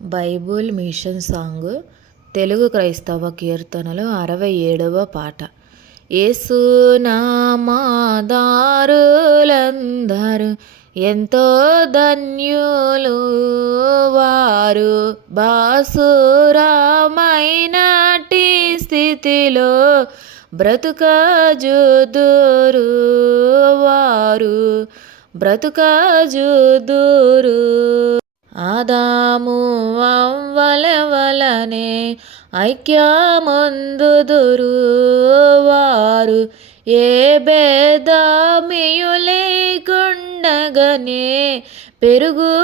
Bible machine song Telugu క్రైస్తవ కీర్తనలు 67వ పాట. యేసునామధారులందరూ ఎంతో ధన్యులు, వారు బాసురమైనట్టి స్థితిలో బ్రతుకజుదురు, వారు బ్రతుకజుదురు. ఆదాము అవ్వల వలనే ఐక్యమొందుదురు, వారు ఏ భేదమియు లేకుండగనే పెరుగుచుందురు,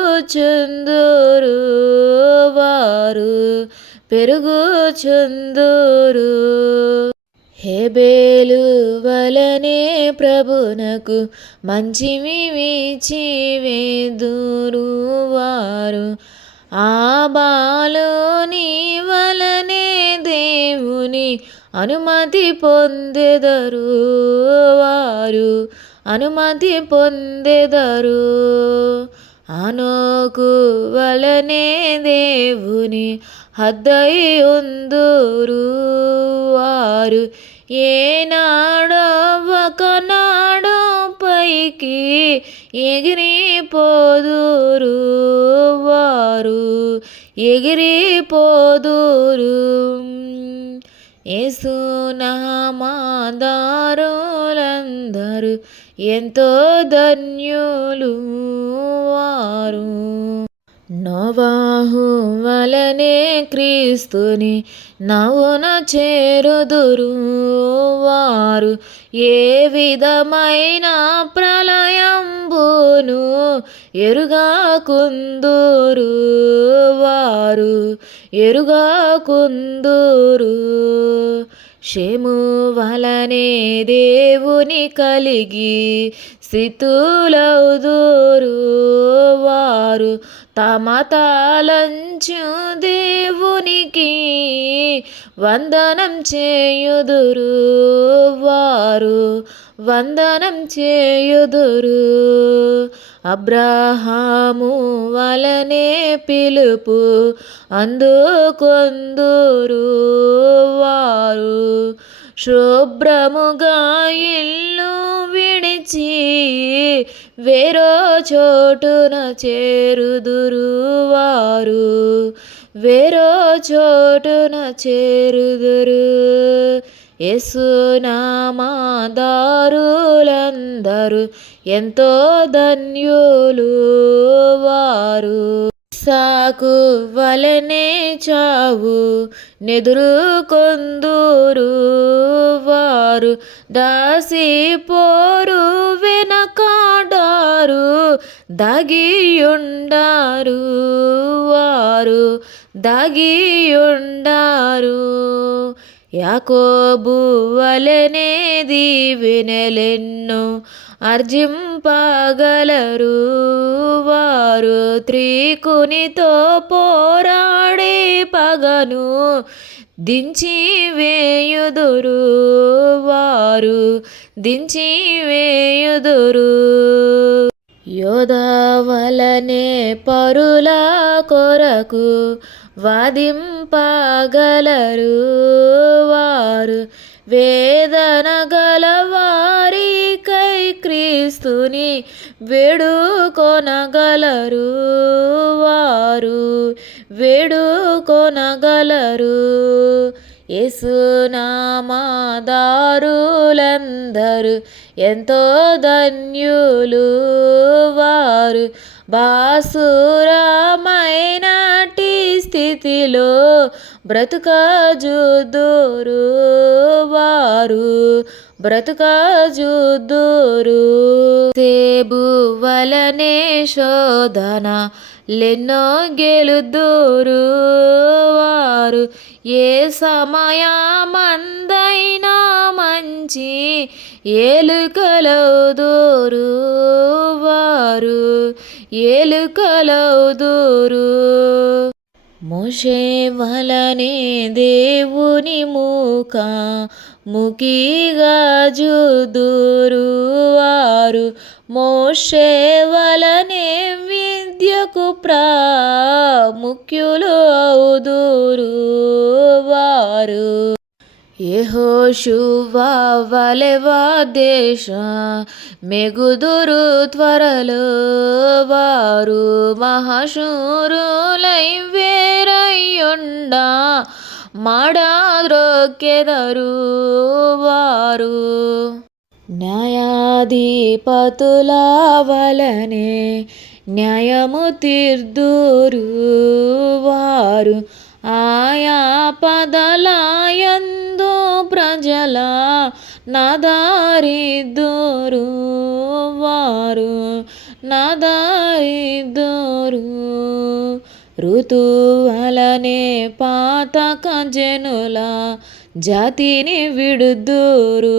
వారు పెరుగుచుందురు. హేబేలు వలనే ప్రభునకు మంచిమిచ్చి వేదురు, వారు ఆబాలోని వలనే దేవుని అనుమతి పొందెదరు, వారు అనుమతి పొందెదరు. ఆనోకు వలనే దేవుని హద్దై ఉందురు, వారు ఏనాడో ఒకనాడో పైకి ఎగిరిపోదురు, వారు ఎగిరిపోదురు. యేసునామధారులందరూ ఎంతో ధన్యులు, వారు నోవాహు వలనే క్రీస్తుని నవ్వున చేరుదురు, వారు ఏ విధమైన ప్రళయంబును ఎరుగకుందురు, వారు ఎరుగకుందురు. షేము వలనే దేవుని కలిగి స్థితులౌదురు, వారు తమ తలంచు దేవునికి వందనం చేయుదురు, వారు వందనం చేయుదురు. అబ్రహాము వలనే పిలుపు అందుకొందురు, వారు శుభ్రముగా ఇల్లు విడిచి వేరో చోటున చేరుదురు, వారు వేరో చోటున చేరుదురు. యేసునామధారులందరూ ఎంతో ధన్యులు, వారు ఇస్సాకు వలనే చావు నెదురుకొందురు, వారు దాసిపోరు వెనకాడారు దాగియుండారు, వారు దాగియుండారు. యాకోబు వలనే దీవెనలెన్నో ఆర్జింపగలరు, వారు త్రికునితో పోరాడే పగను దించి వేయుదురు, వారు దించి వేయుదురు. యోధా వలనే పరుల కొరకు వాదింపగలరు, వారు వేదన గలవారికై క్రీస్తుని వేడుకొనగలరు, వారు వేడుకొనగలరు. యేసునామధారులందరూ ఎంతో ధన్యులు, వారు బాసురమైనట్టి స్థితిలో బ్రతుకజుదురు, వారు బ్రతుకజుదురు. సేబు వలనే శోధన లెన్నో గెలుదురు, వారు ఏ సమయమందైనా మంచి ఏలుకలౌదురు, వారు ఏలుకలౌదురు. మోషే వలనే దేవుని ముఖిగా జుదురు, వారు మోషే వలనే విద్యకు ప్రాముఖ్యులు అవుదురు వారు. యెహోషువ వలె దేశ మెగుదురు త్వరలో వారు. మహాశూరులై వేరయ్యుండా మాడాద్రొక్కెదరు వారు. న్యాయాధిపతుల వలనే న్యాయము తీర్దురు వారు. ఆయా పదలయందు ప్రజల నాదారిద్దురు వారు. నాదారిద్దురు. ఋతువలనే పాతక జనుల జాతిని విడుదురు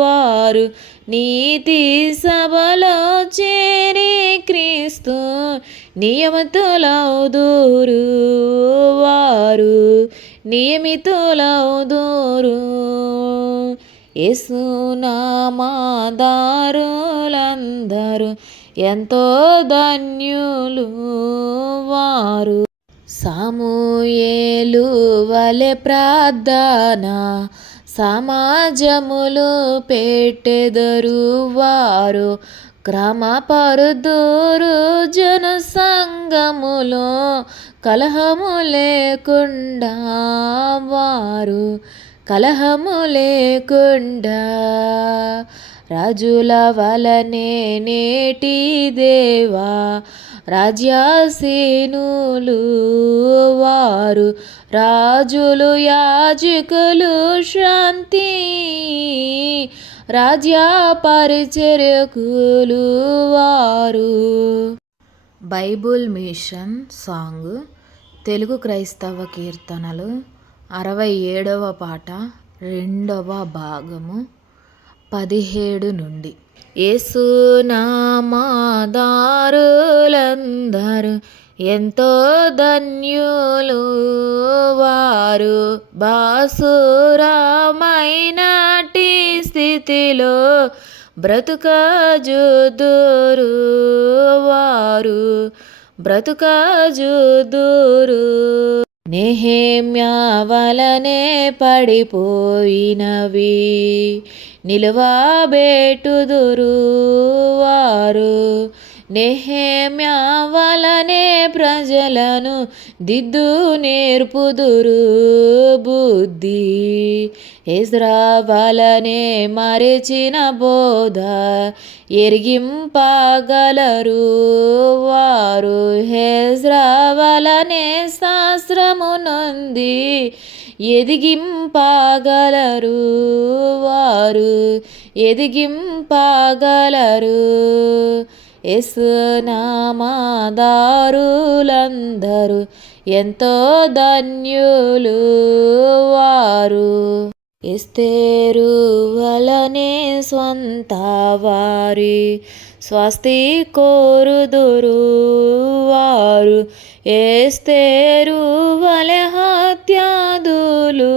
వారు. నీతి సభలో చేరి క్రీస్తు నియమితులౌదురు వారు. నియమితులౌదురు. యేసునామధారులందరూ ఎంతో ధన్యులు వారు. సమూయేలు వలె ప్రార్థన సమాజములు పెట్టెదరు వారు. క్రమపరుదురు జన సంఘములో కలహము లేకుండా వారు. కలహము లేకుండా. రాజుల వలనే నేటి దేవా రాజ్యాసీనులు వారు. రాజులు యాజకులు శాంతి రాజ్య పరిచర్యకులు వారు. బైబుల్ మిషన్ సాంగ్ తెలుగు క్రైస్తవ కీర్తనలు 67వ పాట 2వ భాగము 17 నుండి. యేసునామధారులందరూ ఎంతో ధన్యులు వారు. బాసురమైనటి స్థితిలో బ్రతుకజుదురు వారు. బ్రతుకజుదురు. నెహెమ్యా వలనే పడిపోయినవి నిలువబెట్టుదురు వారు. నెహెమ్యా వలనే ప్రజలను దిద్దు నేర్పుదురు బుద్ధి. ఎజ్రా వలనే మరిచిన బోధ ఎరిగింపగలరు వారు. ఎజ్రా వలనే శాస్త్రము నొంది ఎదిగింపగలరు వారు. ఎదిగింపగలరు. యేసునామధారులందరూ ఎంతో ధన్యులు వారు. ఎస్తేరు వలనే స్వంత వారి స్వస్తి కోరుదురు వారు. ఎస్తేరు వలె హత్యాదులు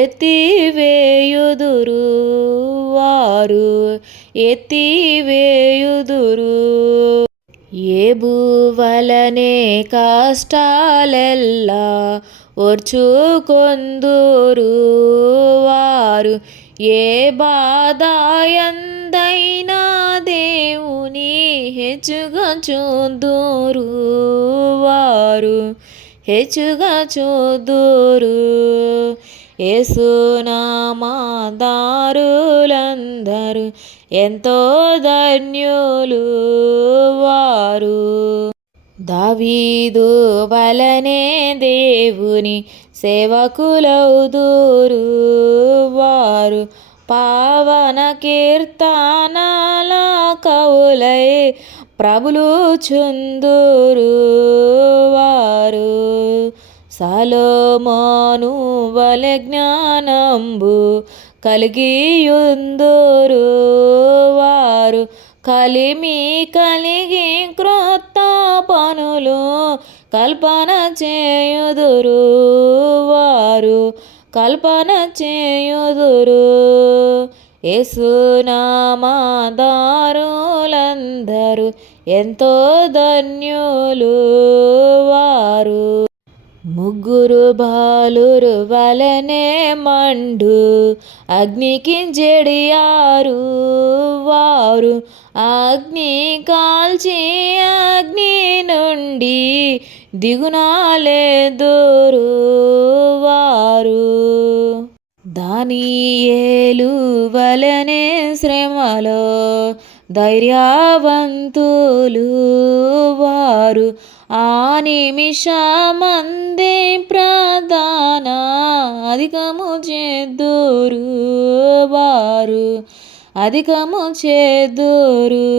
ఎత్తివేయుదురు వారు. ఎత్తివేయుదురు. ఏబు వలనే కష్టాలెల్లా ఓర్చుకొందురు వారు. ఏ బాధ ఎందైనా దేవుని హెచ్చుగా చూదురు వారు. హెచ్చుగా చూదురు. యేసునామధారులందరూ ఎంతో ధన్యులు వారు. దావీదు వలనే దేవుని సేవకులౌదురు వారు. పావన కీర్తనల కవులై ప్రభులు చుందురు వారు. సొలొమోను వలె జ్ఞానంబు కలిగియుందురు వారు. కలిమి కలిగి క్రొత్త పనులు కల్పన చేయుదురు వారు. కల్పన చేయుదురు. యేసునామధారులందరూ ఎంతో ధన్యులు వారు. ముగ్గురు బాలురు వలనే మండు అగ్నికి జడియారు వారు. అగ్ని కాల్చి అగ్ని నుండి దిగునాలెదురు వారు. దానియేలు వలనే శ్రమలో ధైర్యవంతులు వారు. ఆ నిమిషమందే ప్రార్థన అధికము చేదురు వారు. అధికము చేదురు.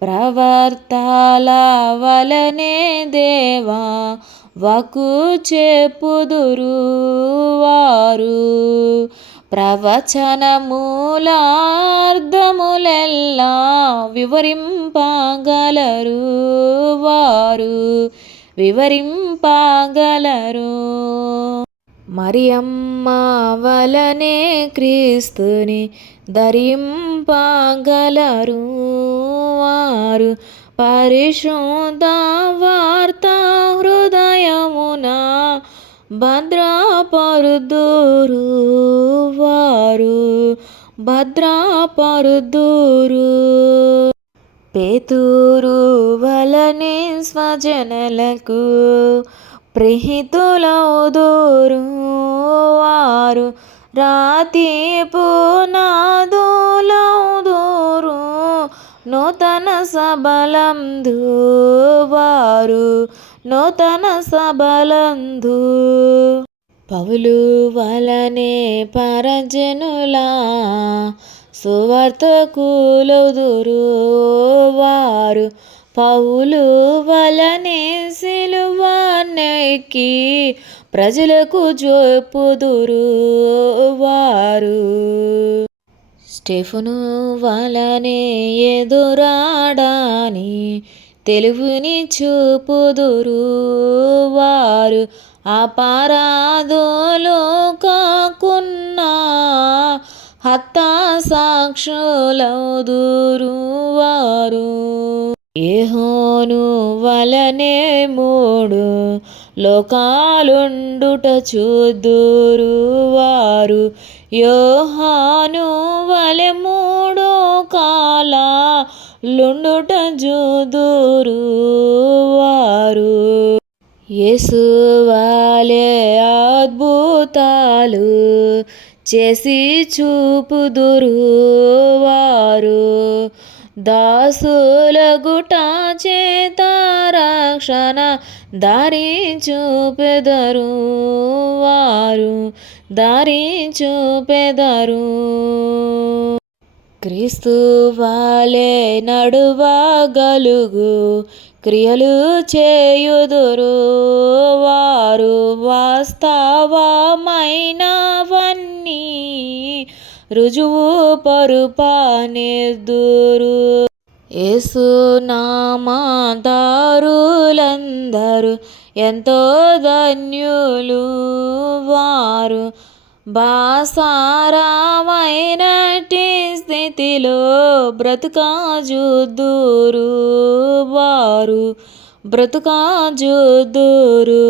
ప్రవర్తల వలనే దేవా వాక్కు చెప్పుదురు వారు. ప్రవచనముల అర్థములెల్లా వివరింపగలరు వారు. వివరింపగలరు. మరియమ్మ వలనే క్రీస్తుని ధరింపగలరు వారు. పరిశుద్ధ వార్త హృదయమున భద్రపరుదురు వారు. భద్రపరుదురు. పేతురు వలనే స్వజనులకు ప్రేహితులౌదురు వారు. రాతి పునాదులౌదురు నూతన సబలందు వారు. నూతన సబలందు. పౌలు వలనే పరజనుల సువార్తకులౌదురు వారు. పౌలు వలనే సిలువనెక్కి ప్రజలకు చెప్పుదురు వారు. స్టెఫను వలనే ఎదురాడని తెలివిని చూపుదురు వారు. అపరాధులు కాకున్నా హత్తా సాక్షులౌదురు వారు. యెహోను వలనే మూడు లోకాలుండుట చూదురు వారు. యోహాను వలె మూడు కాలాలుండుట చూదురు వారు. యేసు వలె అద్భుతాలు చేసి చూపుదురు వారు. దాసులగుట చేత రక్షణ దారి చూపెదరు వారు. దారి చూపెదరు. క్రీస్తు వలె నడువగలుగు క్రియలు చేయుదురు వారు. వాస్తవమైనవన్నీ రుజువు పరుపనెద్దురు. యేసునామధారులందరూ ఎంతో ధన్యులు వారు. బాసారమైనట్టి స్థితిలో బ్రతుకజూదురు వారు. బ్రతుకజూదురు.